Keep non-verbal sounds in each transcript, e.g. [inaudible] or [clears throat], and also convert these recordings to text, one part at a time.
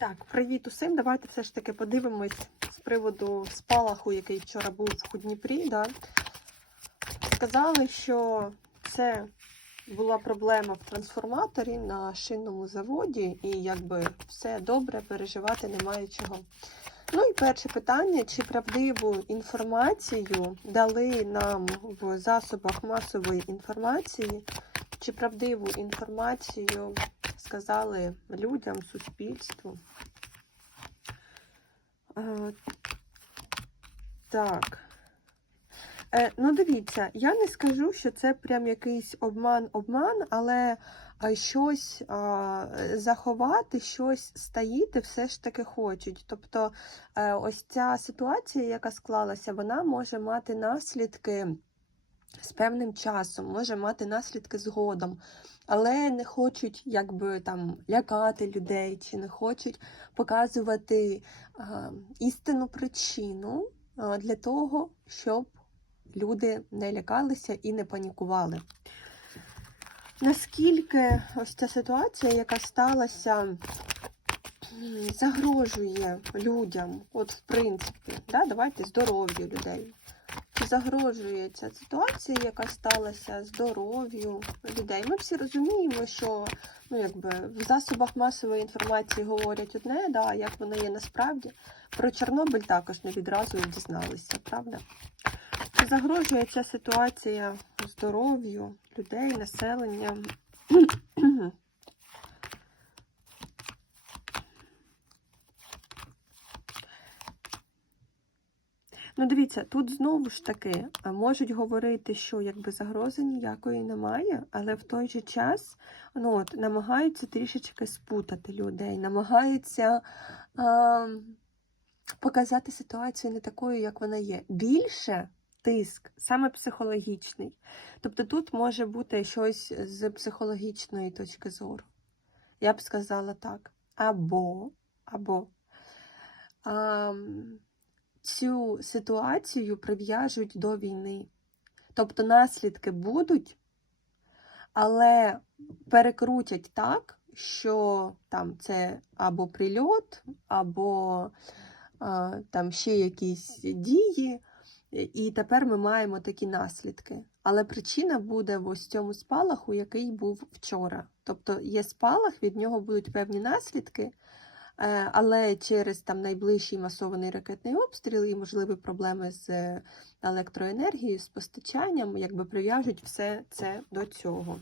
Так, привіт усім. Давайте все ж таки подивимось з приводу спалаху, який вчора був у Дніпрі. Да? Сказали, що це була проблема в трансформаторі на шинному заводі, і якби все добре, переживати немає чого. Ну і перше питання: чи правдиву інформацію дали нам в засобах масової інформації, чи правдиву інформацію сказали людям, суспільству? Е, так. Е, ну, дивіться, я не скажу, що це прям якийсь обман-обман, але щось заховати, щось стаїти все ж таки хочуть. Тобто е, ось ця ситуація, яка склалася, вона може мати наслідки з певним часом, може мати наслідки згодом, але не хочуть якби там лякати людей, чи не хочуть показувати а, істинну причину а, для того, щоб люди не лякалися і не панікували. Наскільки ось ця ситуація, яка сталася, загрожує людям, от в принципі, да, давайте здоров'ю людей. Загрожує ця ситуація, яка сталася здоров'ю людей? Ми всі розуміємо, що ну, якби, в засобах масової інформації говорять одне, да, як воно є насправді. Про Чорнобиль також не відразу дізналися, правда? Чи загрожує ця ситуація здоров'ю людей, населення? Ну, дивіться, тут знову ж таки е, можуть говорити, що якби загрози ніякої немає, але в той же час ну, от, намагаються трішечки спутати людей, намагаються а, показати ситуацію не такою, як вона є. Більше тиск, саме психологічний. Тобто тут може бути щось з психологічної точки зору. Я б сказала так. Або, або. А, цю ситуацію прив'яжуть до війни. Тобто наслідки будуть, але перекрутять так, що там це або прильот, або а, там ще якісь дії, і тепер ми маємо такі наслідки. Але причина буде в ось цьому спалаху, який був вчора. Тобто є спалах, від нього будуть певні наслідки. Е, Але через там найближчий масований ракетний обстріл і можливі проблеми з е, електроенергією, з постачанням, якби прив'яжуть все це до цього.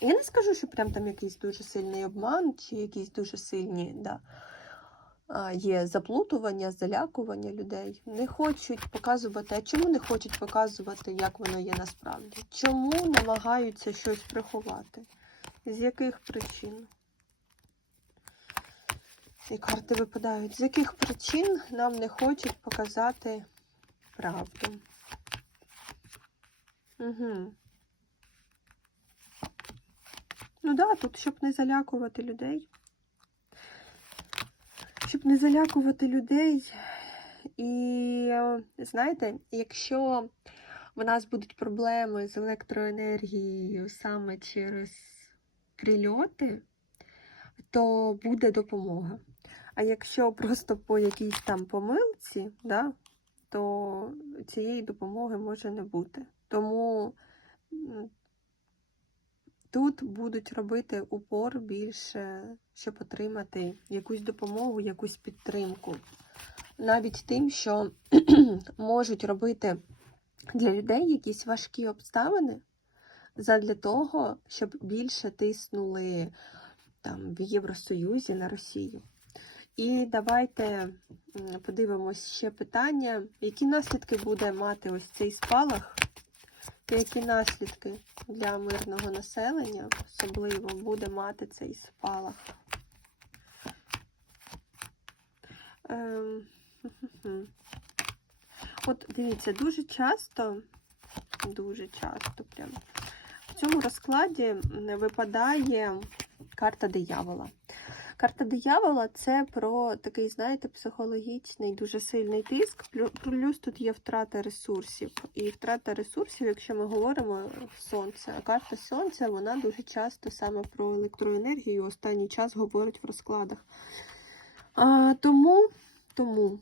Я не скажу, що прям там якийсь дуже сильний обман, чи якісь дуже сильні да, є заплутування, залякування людей. Не хочуть показувати. А чому не хочуть показувати, як воно є насправді? Чому намагаються щось приховати? З яких причин? І карти випадають. З яких причин нам не хочуть показати правду? Угу. Ну да, тут щоб не залякувати людей. Щоб не залякувати людей. І знаєте, якщо в нас будуть проблеми з електроенергією саме через прильоти, то буде допомога. А якщо просто по якійсь там помилці, да, то цієї допомоги може не бути. Тому тут будуть робити упор більше, щоб отримати якусь допомогу, якусь підтримку. Навіть тим, що [clears throat] можуть робити для людей якісь важкі обставини задля того, щоб більше тиснули там в Євросоюзі на Росію. І давайте подивимось ще питання, які наслідки буде мати ось цей спалах, які наслідки для мирного населення особливо буде мати цей спалах. Ем. От дивіться, дуже часто, дуже часто прям в цьому розкладі випадає карта диявола. Карта диявола це про такий, знаєте, психологічний, дуже сильний тиск. Плюс тут є втрата ресурсів. І втрата ресурсів, якщо ми говоримо сонце. А карта сонця, вона дуже часто саме про електроенергію останній час говорить в розкладах. А, тому, тому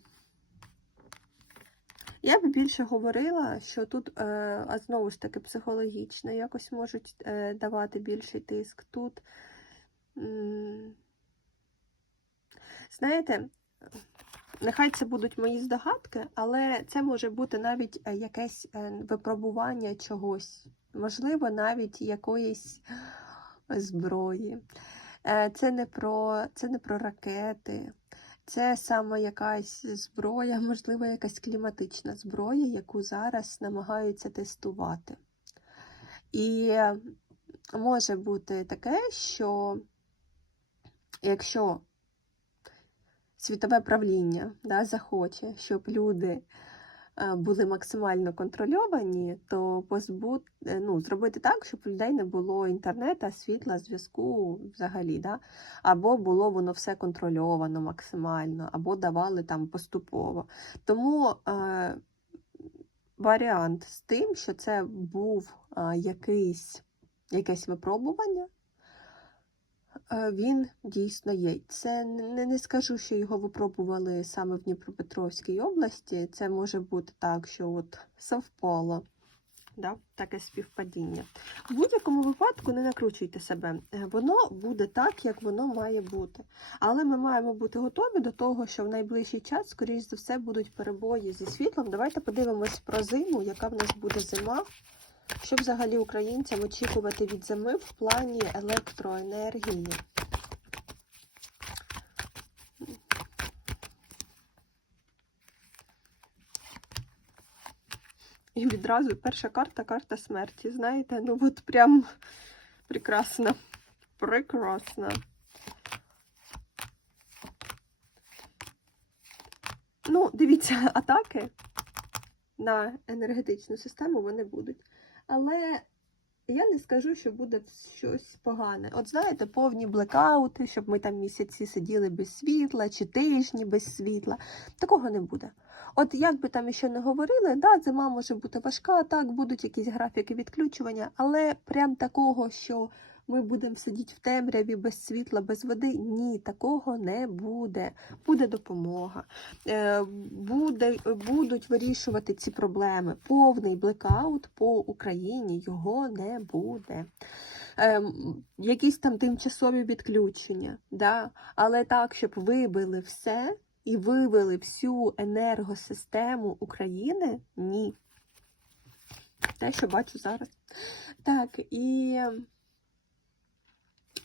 я би більше говорила, що тут, е, а знову ж таки, психологічно якось можуть е, давати більший тиск. Тут, знаєте, нехай це будуть мої здогадки, але це може бути навіть е, якесь е, випробування чогось, можливо, навіть якоїсь зброї. Е, Це не про, це не про ракети. Це саме якась зброя, [laughs] можливо, якась кліматична зброя, яку зараз намагаються тестувати. І може бути таке, що якщо світове правління да, захоче, щоб люди е, були максимально контрольовані, то позбут, е, ну, зробити так, щоб у людей не було інтернету, світла, зв'язку взагалі. Да? Або було воно все контрольовано максимально, або давали там поступово. Тому е, варіант з тим, що це був е, якийсь, якесь випробування. Він дійсно є. Це не, не скажу, що його випробували саме в Дніпропетровській області. Це може бути так, що от совпало. Да? Таке співпадіння. В будь-якому випадку не накручуйте себе. Е, Воно буде так, як воно має бути. Але ми маємо бути готові до того, що в найближчий час, скоріш за все, будуть перебої зі світлом. Давайте подивимось про зиму, яка в нас буде зима. Що взагалі українцям очікувати від зими в плані електроенергії? І відразу перша карта карта смерті. Знаєте, ну от прям прекрасно. Прекрасно. Ну, дивіться, атаки на енергетичну систему вони будуть. Але я не скажу, що буде щось погане. От знаєте, повні блекаути, щоб ми там місяці сиділи без світла чи тижні без світла. Такого не буде. От як би там іще не говорили, да, зима може бути важка, так, будуть якісь графіки відключування, але прям такого, що ми будемо сидіти в темряві без світла, без води, ні, такого не буде. Буде допомога. Е, буде, будуть вирішувати ці проблеми. Повний блекаут по Україні його не буде. Ем, якісь там тимчасові відключення, да? але так, щоб вибили все і вивели всю енергосистему України, ні. Те, що бачу зараз. Так, і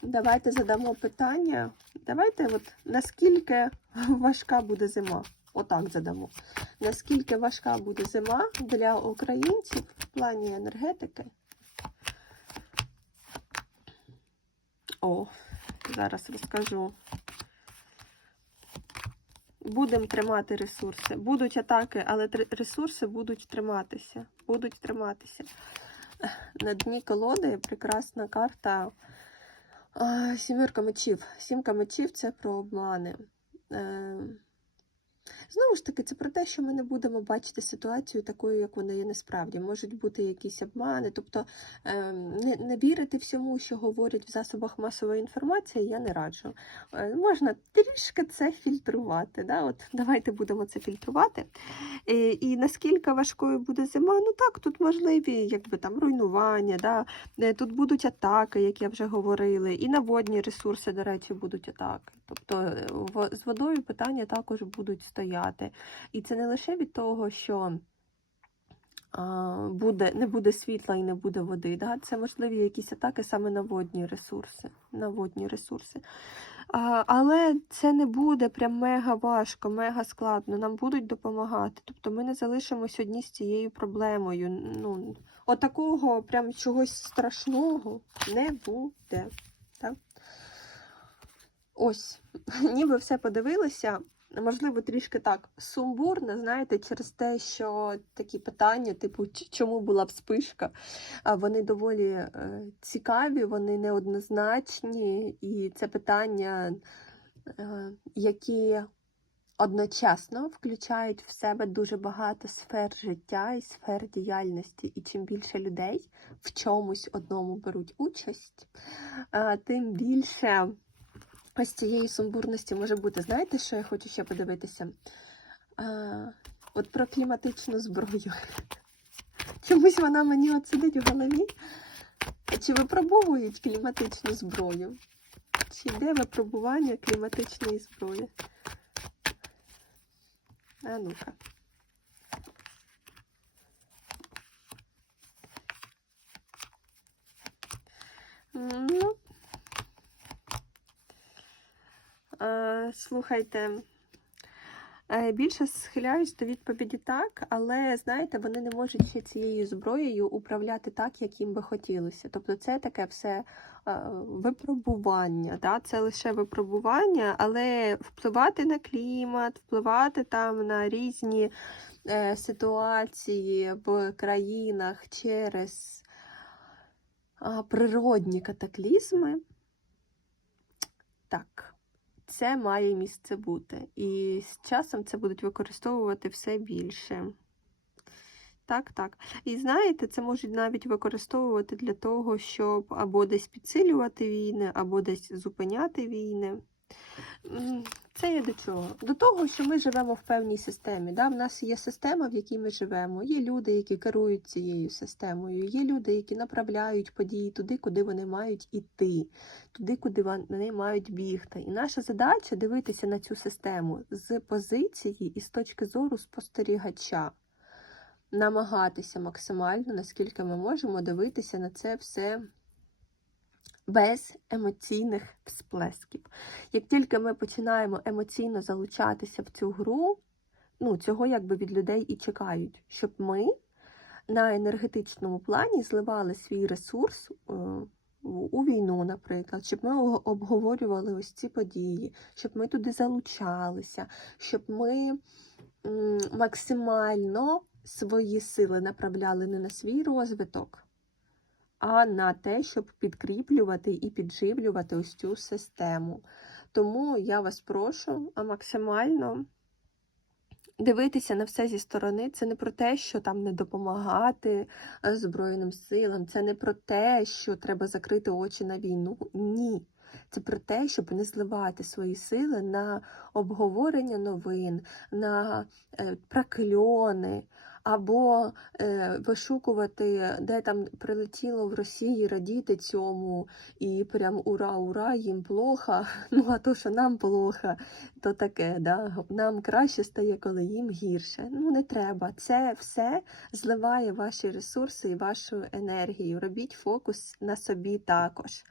давайте задамо питання. Давайте, от наскільки важка буде зима? Отак задамо. Наскільки важка буде зима для українців в плані енергетики? О, зараз розкажу. Будемо тримати ресурси. Будуть атаки, але ресурси будуть триматися. Будуть триматися. На дні колоди прекрасна карта Сімірка мечів. Сімка мечів це про обмани. Е, Знову ж таки, це про те, що ми не будемо бачити ситуацію такою, як вона є насправді. Можуть бути якісь обмани. Тобто е, не, не вірити всьому, що говорять в засобах масової інформації, я не раджу. Е, Можна трішки це фільтрувати. Да? От Давайте будемо це фільтрувати. І, і наскільки важкою буде зима, ну так, тут можливі якби, там, руйнування, да? Е, тут будуть атаки, як я вже говорила, і на водні ресурси, до речі, будуть атаки. Тобто е, з водою питання також будуть стояти. І це не лише від того, що буде, не буде світла і не буде води. Да? Це можливі якісь атаки саме на водні ресурси. На водні ресурси. А, але це не буде прям мега важко, мега складно. Нам будуть допомагати. Тобто ми не залишимось одні з цією проблемою. Ну, отакого прям чогось страшного не буде. Ось, [laughs] ніби все подивилися. Можливо, трішки так сумбурно, знаєте, через те, що такі питання, типу, чому була вспишка, а вони доволі е, цікаві, вони неоднозначні, і це питання е, які одночасно включають в себе дуже багато сфер життя і сфер діяльності. І чим більше людей в чомусь одному беруть участь, е, тим більше ось цієї сумбурності може бути. Знаєте, що я хочу ще подивитися? Е, От про кліматичну зброю. [laughs] Чомусь вона мені от сидить в голові. Чи випробовують кліматичну зброю? Чи йде випробування кліматичної зброї? А ну-ка. Ну, е, слухайте, е, більше схиляюсь до відповіді так, але знаєте, вони не можуть ще цією зброєю управляти так, як їм би хотілося. Тобто це таке все е, випробування. Да? Це лише випробування, але впливати на клімат, впливати там на різні е, ситуації в країнах через природні катаклізми. Так, це має місце бути. І з часом це будуть використовувати все більше. Так, так. І знаєте, це можуть навіть використовувати для того, щоб або десь підсилювати війни, або десь зупиняти війни. Це є до чого? До того, що ми живемо в певній системі. Да? В нас є система, в якій ми живемо. Є люди, які керують цією системою. Є люди, які направляють події туди, куди вони мають іти, туди, куди вони мають бігти. І наша задача дивитися на цю систему з позиції і з точки зору спостерігача. Намагатися максимально, наскільки ми можемо, дивитися на це все без емоційних всплесків. Як тільки ми починаємо емоційно залучатися в цю гру, ну, цього якби від людей і чекають, щоб ми на енергетичному плані зливали свій ресурс е, у війну, наприклад, щоб ми обговорювали ось ці події, щоб ми туди залучалися, щоб ми максимально свої сили направляли не на свій розвиток, а на те, щоб підкріплювати і підживлювати ось цю систему. Тому я вас прошу максимально дивитися на все зі сторони. Це не про те, що там не допомагати е, Збройним силам, це не про те, що треба закрити очі на війну. Ні. Це про те, щоб не зливати свої сили на обговорення новин, на е, прокльони, або е, вишукувати, де там прилетіло в Росії, радіти цьому, і прям ура, ура, їм плохо. [laughs] Ну а то, що нам плохо, то таке, да? нам краще стає, коли їм гірше. Ну не треба. Це все зливає ваші ресурси і вашу енергію. Робіть фокус на собі також.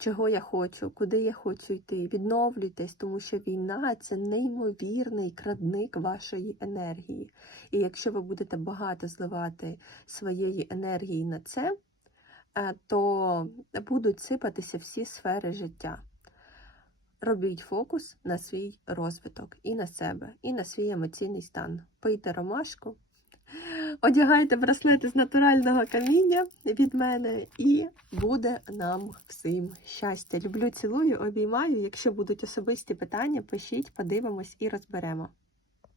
Чого я хочу, куди я хочу йти. Відновлюйтесь, тому що війна це неймовірний крадник вашої енергії. І якщо ви будете багато зливати своєї енергії на це, е, то будуть сипатися всі сфери життя. Робіть фокус на свій розвиток і на себе, і на свій емоційний стан. Пийте ромашку, одягайте браслети з натурального каміння від мене, і буде нам всім щастя. Люблю, цілую, обіймаю. Якщо будуть особисті питання, пишіть, подивимось і розберемо.